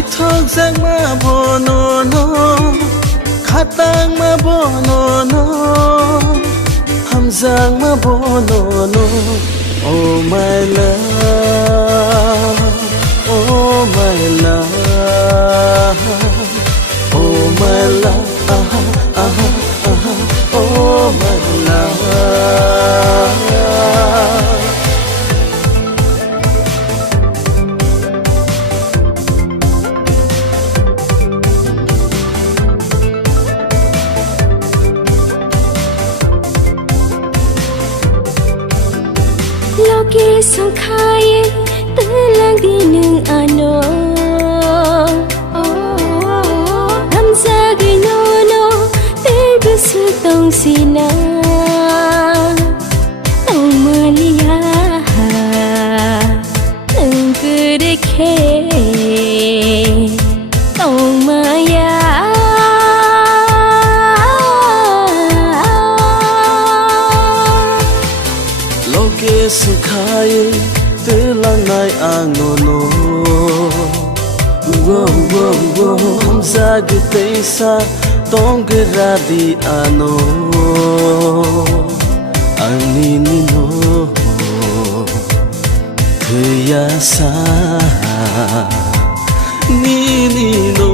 thok giang ma bono no khatang ma bono no ham giang ma bono no oh my love oh my love oh my love oh my love Loki song khaye telang di nung ano Hamza gi no no te bisu tong sina Tong malia nung kere khe Tong maya Loke sukhaye telang nai angono wo wo wo hamza gite sa tong gradi ano ani ni no kya sa ni no